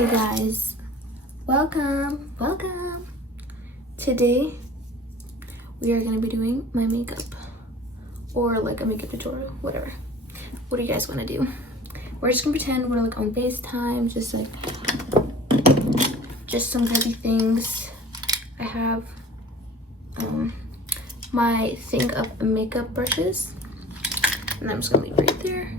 Hey guys, welcome. Today we are going to be doing my makeup, or like a makeup tutorial, whatever. What do you guys want to do? We're just gonna pretend we're like on FaceTime, just some girly things. I have my thing of makeup brushes, and I'm just gonna leave it right there.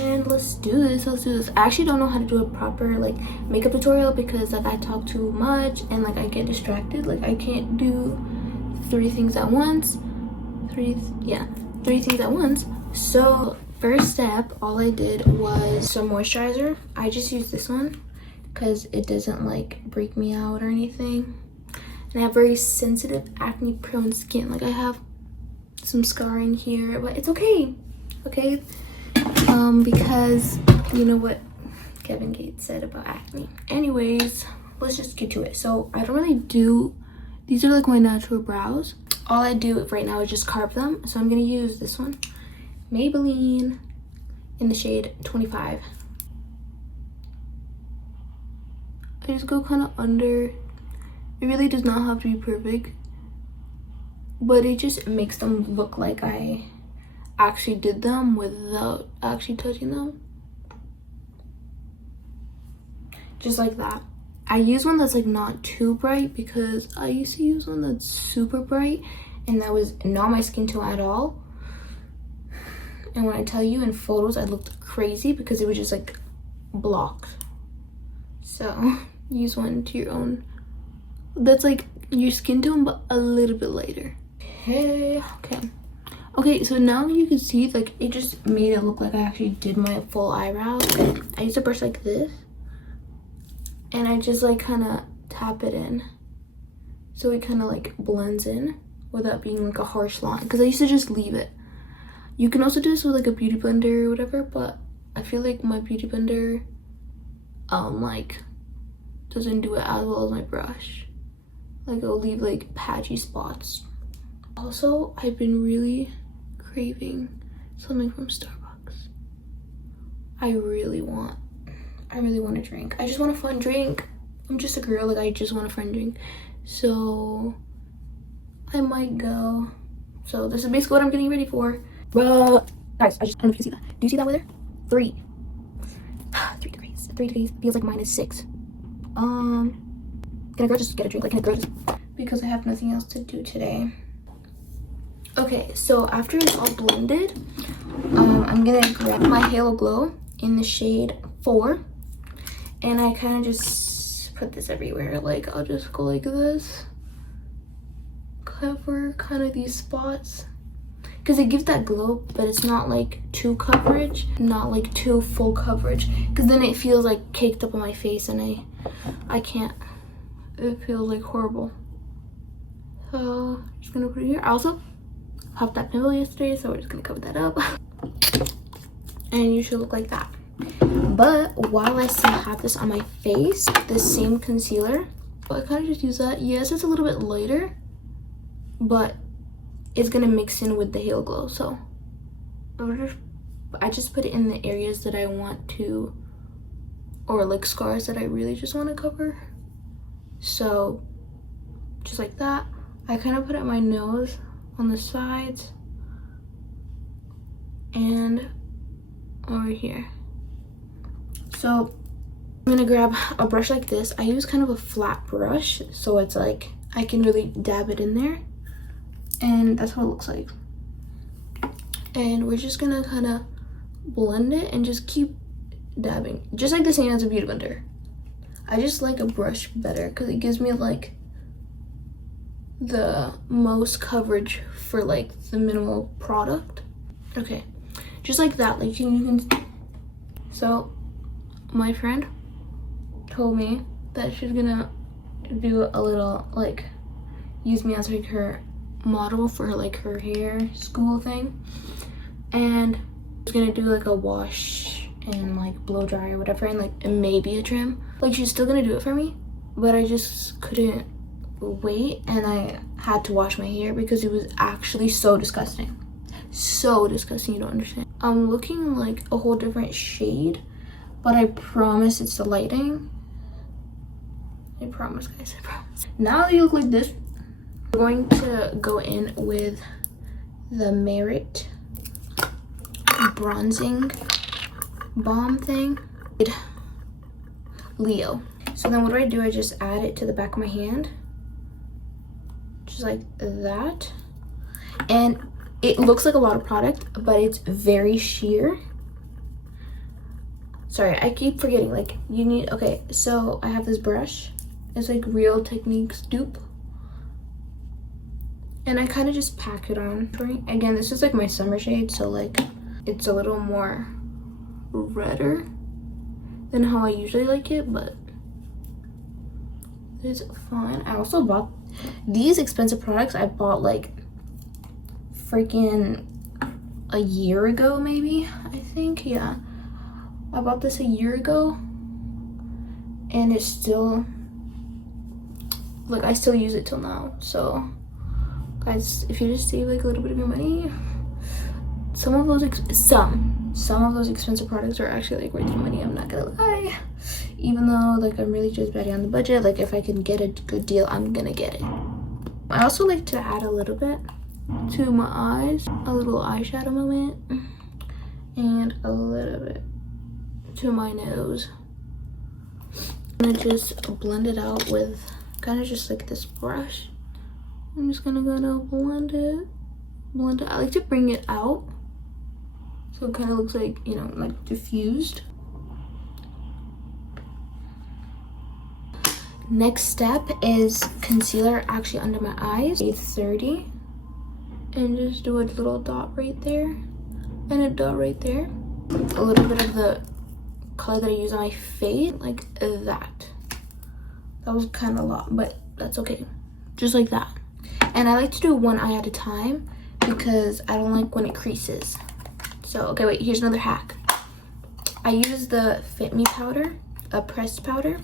And let's do this. I actually don't know how to do a proper like makeup tutorial because like I talk too much and like I get distracted. Like I can't do three things at once. Three things at once. So first step, all I did was some moisturizer. I just used this one because it doesn't like break me out or anything. And I have very sensitive acne prone skin. Like I have some scarring here, but it's okay. Because you know what Kevin Gates said about acne. Anyways, let's just get to it. So I don't really do, these are like my natural brows. All I do right now is just carve them. So I'm gonna use this one, Maybelline, in the shade 25. I just go kind of under. It really does not have to be perfect, but it just makes them look like I actually did them without actually touching them. Just like that. I use one that's like not too bright because I used to use one that's super bright and that was not my skin tone at all. And when I tell you, in photos I looked crazy because it was just like blocked. So use one to your own, that's like your skin tone but a little bit lighter. Okay, so now you can see like it just made it look like I actually did my full eyebrows. I use a brush like this and I just like kind of tap it in so it kind of like blends in without being like a harsh line, because I used to just leave it. You can also do this with like a beauty blender or whatever, but I feel like my beauty blender like doesn't do it as well as my brush. Like it'll leave like patchy spots. Also, I've been really craving something from Starbucks. I really want a drink. I just want a fun drink. I'm just a girl, like I just want a fun drink. So I might go. So this is basically what I'm getting ready for. Guys, I don't know if you can see that. Do you see that weather? 3 degrees. 3 degrees feels like -6. Can a girl just get a drink? Like, can a girl just, because I have nothing else to do today. Okay, so after it's all blended, I'm gonna grab my Halo Glow in the shade 4, and I kind of just put this everywhere. Like I'll just go like this, cover kind of these spots, because it gives that glow, but it's not like too coverage, not like too full coverage, because then it feels like caked up on my face, and I can't. It feels like horrible. So I'm just gonna put it here. I also popped that pimple yesterday, so we're just gonna cover that up. And you should look like that. But while I still have this on my face, the same concealer, I kind of just use that. Yes, it's a little bit lighter, but it's gonna mix in with the Halo Glow. So I just put it in the areas that I want to, or like scars that I really just want to cover. So just like that. I kind of put it on my nose, on the sides, and over here. So I'm gonna grab a brush like this. I use kind of a flat brush, so it's like I can really dab it in there, and that's what it looks like. And we're just gonna kind of blend it and just keep dabbing, just like the same as a beauty blender. I just like a brush better because it gives me like the most coverage for like the minimal product. Okay, just like that. Like you can. So my friend told me that she's gonna do a little like use me as like her model for like her hair school thing, and she's gonna do like a wash and like blow dry or whatever, and like maybe a trim. Like she's still gonna do it for me, but I just couldn't wait, and I had to wash my hair because it was actually so disgusting. So disgusting, you don't understand. I'm looking like a whole different shade, but I promise it's the lighting. I promise, guys, I promise. Now that you look like this, we're going to go in with the Merit bronzing balm thing. Leo. So then what do? I just add it to the back of my hand. Just like that. And it looks like a lot of product, but it's very sheer. Sorry, I keep forgetting. Like, you need, okay, so I have this brush. It's like Real Techniques dupe. And I kind of just pack it on. Again, this is like my summer shade, so like it's a little more redder than how I usually like it, but it's fine. I also bought these expensive products. I bought like freaking a year ago, maybe, I think. Yeah, I bought this a year ago, and it's still like, I still use it till now. So guys, if you just save like a little bit of your money, some of those expensive products are actually like worth your money. I'm not gonna lie. Even though like I'm really just betting on the budget, like if I can get a good deal, I'm gonna get it. I also like to add a little bit to my eyes, a little eyeshadow moment, and a little bit to my nose. I'm gonna just blend it out with kind of just like this brush. I'm just gonna blend it. I like to bring it out so it kind of looks like, you know, like diffused. Next step is concealer actually under my eyes, 30, and just do a little dot right there and a dot right there. A little bit of the color that I use on my face, like that. That was kind of a lot, but that's okay. Just like that. And I like to do one eye at a time because I don't like when it creases. So, okay, wait, here's another hack. I use the Fit Me powder, a pressed powder,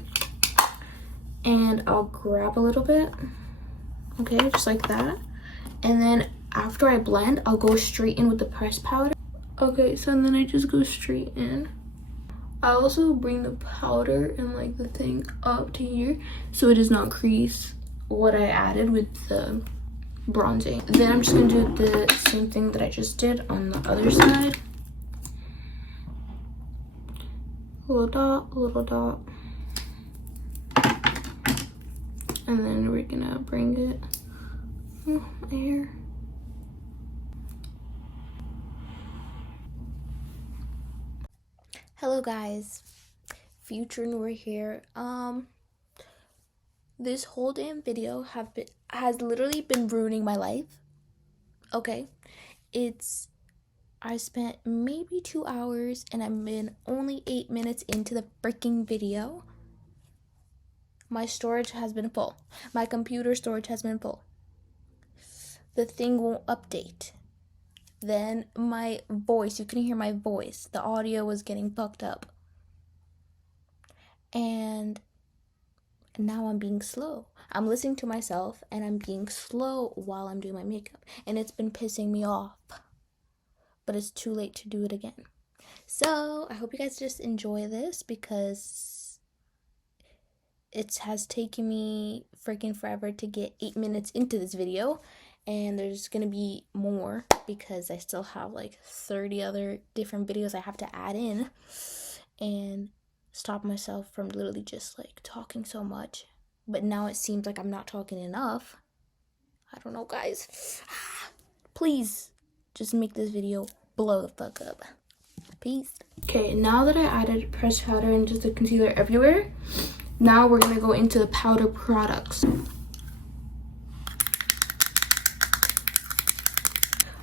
and I'll grab a little bit, okay, just like that. And then after I blend, I'll go straight in with the pressed powder. Okay, so then I just go straight in. I also bring the powder and like the thing up to here so it does not crease what I added with the bronzing. Then I'm just gonna do the same thing that I just did on the other side. Little dot, and then we're gonna bring it there. Hello guys, Future Noor here. This whole damn video has literally been ruining my life. Okay, I spent maybe 2 hours and I've been only 8 minutes into the freaking video. My storage has been full. My computer storage has been full. The thing won't update. Then my voice, you couldn't hear my voice. The audio was getting fucked up. And now I'm being slow. I'm listening to myself and I'm being slow while I'm doing my makeup. And it's been pissing me off. But it's too late to do it again. So I hope you guys just enjoy this because it has taken me freaking forever to get 8 minutes into this video. And there's gonna be more because I still have like 30 other different videos I have to add in and stop myself from literally just like talking so much. But now it seems like I'm not talking enough. I don't know, guys. Please just make this video blow the fuck up. Peace. Okay, now that I added pressed powder and just the concealer everywhere, now we're gonna go into the powder products.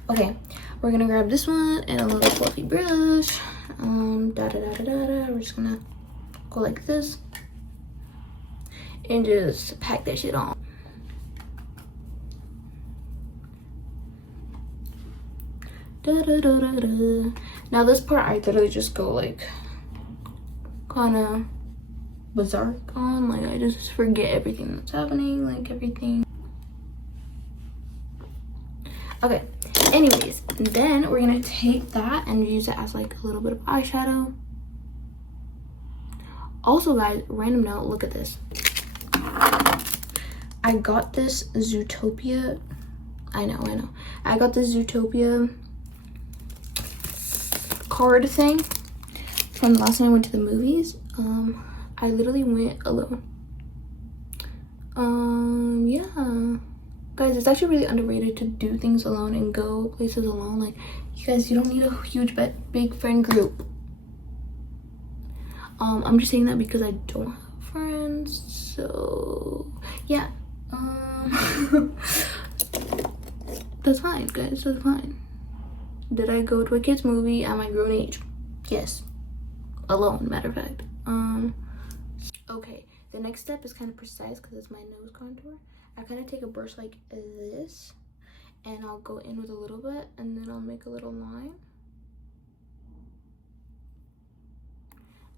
Okay, we're gonna grab this one and a little fluffy brush. We're just gonna go like this and just pack that shit on. Now this part I literally just go like kind of berserk on, like I just forget everything that's happening, like everything. Okay, anyways, then we're gonna take that and use it as like a little bit of eyeshadow. Also guys, random note, look at this. I got this Zootopia. I know. I got this Zootopia card thing from the last time I went to the movies. I literally went alone. Yeah. Guys, it's actually really underrated to do things alone and go places alone. Like, you guys, you don't need a huge big friend group. I'm just saying that because I don't have friends, so yeah. That's fine, guys, that's fine. Did I go to a kids movie at my grown age? Yes. Alone, matter of fact. Okay, the next step is kind of precise because it's my nose contour. I kind of take a brush like this, and I'll go in with a little bit, and then I'll make a little line.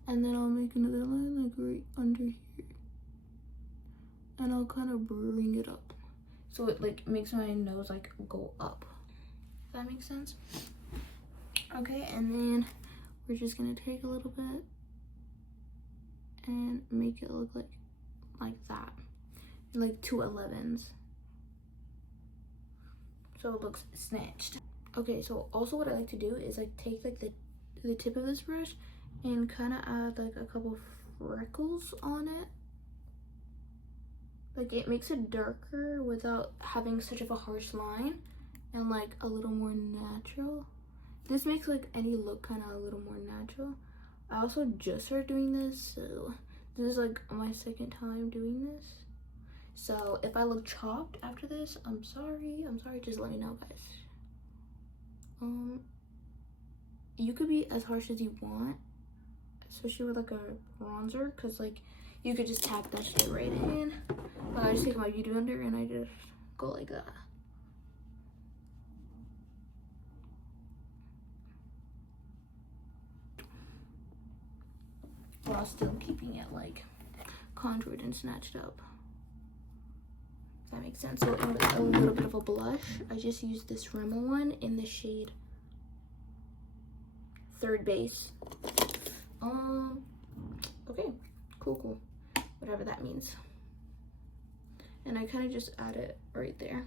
And then I'll make another line like right under here. And I'll kind of bring it up. So it like makes my nose like go up. If that makes sense? Okay, and then we're just gonna take a little bit and make it look like that. Like 2 11s. So it looks snatched. Okay, so also what I like to do is like take like the tip of this brush and kind of add like a couple freckles on it. Like it makes it darker without having such of a harsh line and like a little more natural. This makes like any look kind of a little more natural. I also just started doing this, so this is like my second time doing this. So if I look chopped after this, I'm sorry, just let me know, guys. You could be as harsh as you want, especially with like a bronzer, because like you could just tap that shit right in. But I just take my beauty blender and I just go like that. While still keeping it like contoured and snatched up. If that makes sense. So with a little bit of a blush, I just used this Rimmel one in the shade Third Base. Okay, cool. Whatever that means. And I kind of just add it right there.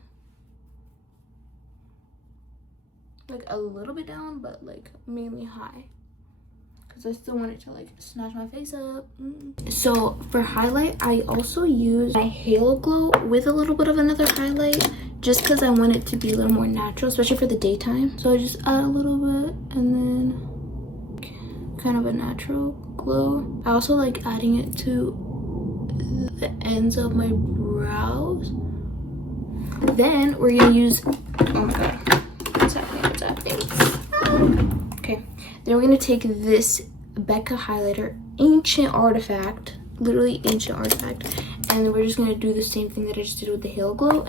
Like a little bit down, but like mainly high. Because I still want it to like snatch my face up. So for highlight, I also use my Halo Glow with a little bit of another highlight. Just because I want it to be a little more natural, especially for the daytime. So I just add a little bit and then kind of a natural glow. I also like adding it to the ends of my brows. Then we're gonna use, oh my god, what's happening? Okay, then we're gonna take this Becca highlighter, ancient artifact, literally ancient artifact, and then we're just gonna do the same thing that I just did with the Halo Glow,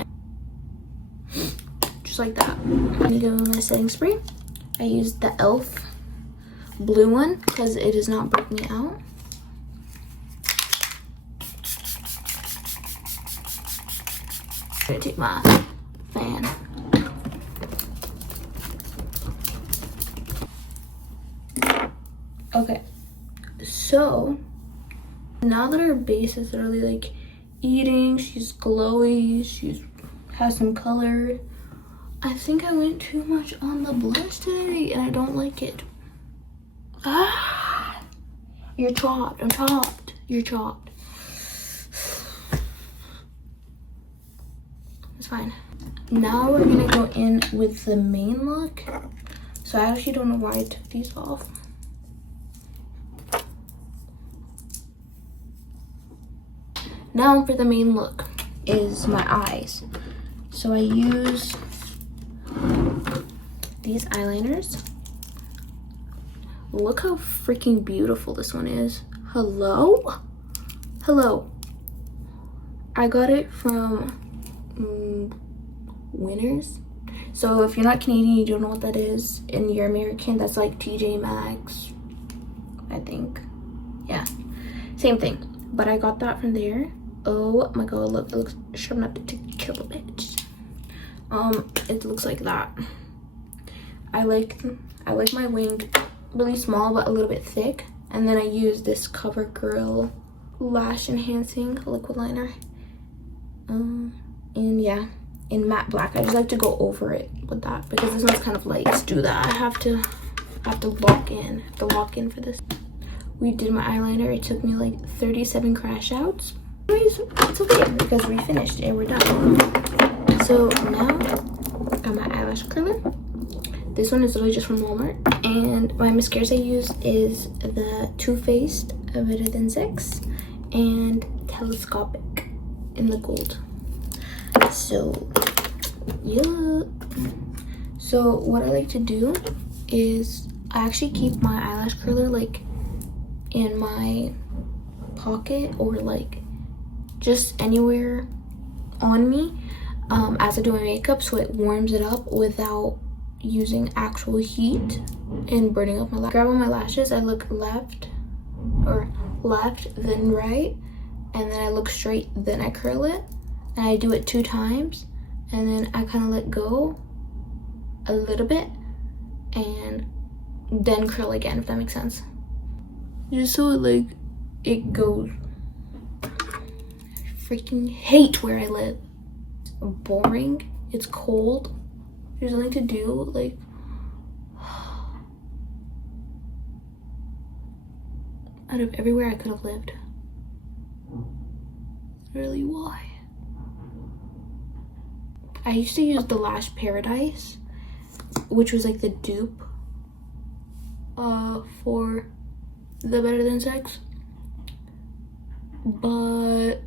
just like that. I'm gonna go with my setting spray. I used the e.l.f. blue one because it does not break me out. I'm gonna take my fan. Okay, so now that our base is really like eating, she's glowy, she's has some color. I think I went too much on the blush today and I don't like it. Ah, you're chopped. I'm chopped. You're chopped. It's fine. Now we're gonna go in with the main look. So I actually don't know why I took these off. Now for the main look is my eyes. So I use these eyeliners. Look how freaking beautiful this one is. Hello? I got it from Winners. So if you're not Canadian, you don't know what that is, and you're American, that's like TJ Maxx, I think. Yeah, same thing. But I got that from there. Oh my god, look, it looks sharp enough to kill a bitch. It looks like that. I like my wing really small but a little bit thick, and then I use this CoverGirl lash enhancing liquid liner, And yeah, in matte black. I just like to go over it with that because this one's kind of light. Let's do that. I have to lock in. For this. We did my eyeliner. It took me like 37 crash outs. Anyways, it's okay because we finished and we're done. So now I got my eyelash curler. This one is literally just from Walmart. And my mascaras I use is the Too Faced Better Than Sex and Telescopic in the gold. So yeah. So what I like to do is I actually keep my eyelash curler like in my pocket or like just anywhere on me as I do my makeup, so it warms it up without using actual heat and burning up my lashes. Grab on my lashes, I look left, then right, and then I look straight, then I curl it, and I do it 2 times, and then I kind of let go a little bit and then curl again, if that makes sense. Just so it goes. I freaking hate where I live. It's boring, it's cold, there's nothing to do, like out of everywhere I could have lived. Really, why? I used to use the Lash Paradise, which was like the dupe for the Better Than Sex, but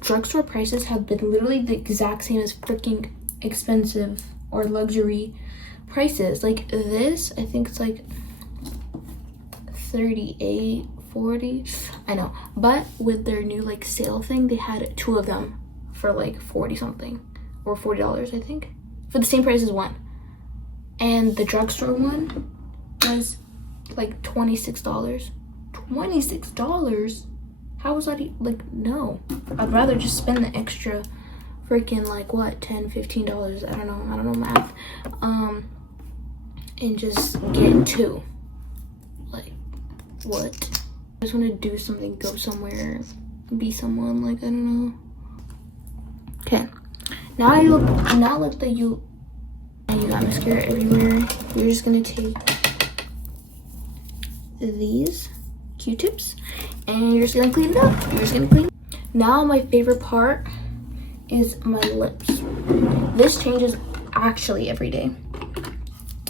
drugstore prices have been literally the exact same as freaking expensive or luxury prices. Like this, I think it's like $38, $40, I know, but with their new like sale thing, they had 2 of them for like 40 something or $40, I think, for the same price as one. And the drugstore one was like $26. $26? How was that like, no, I'd rather just spend the extra freaking like what, $10, $15, I don't know math, and just get 2. Like, what? I just want to do something, go somewhere, be someone, like, I don't know. Okay, now look that you got mascara everywhere. You're just gonna take these Q-tips and you're just gonna clean it up. Now my favorite part is my lips. This changes actually every day,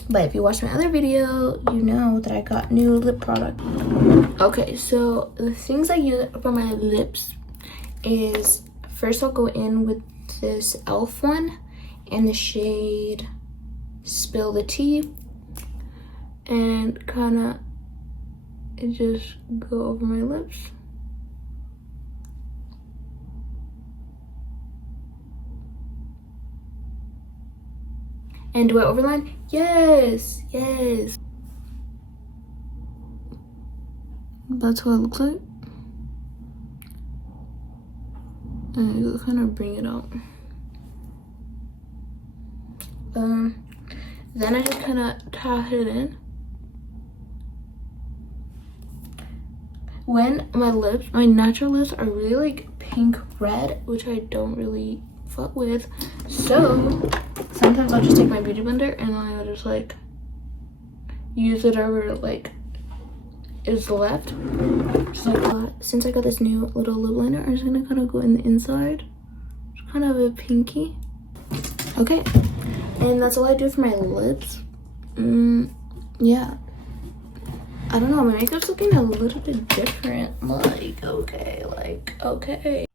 but if you watch my other video, you know that I got new lip product. Okay, so the things I use for my lips is, first I'll go in with this e.l.f. one in the shade Spill the Tea, and kind of just go over my lips. And do I overline? Yes. That's what it looks like. And you kind of bring it out. Then I just kind of tap it in. When my natural lips are really like pink red, which I don't really fuck with, so sometimes I'll just take my beauty blender and I'll just like use whatever like is left, just like that. Since I got this new little lip liner, I'm just gonna kind of go in the inside, just kind of a pinky. Okay, and that's all I do for my lips. Yeah, I don't know, my makeup's looking a little bit different. Like, okay.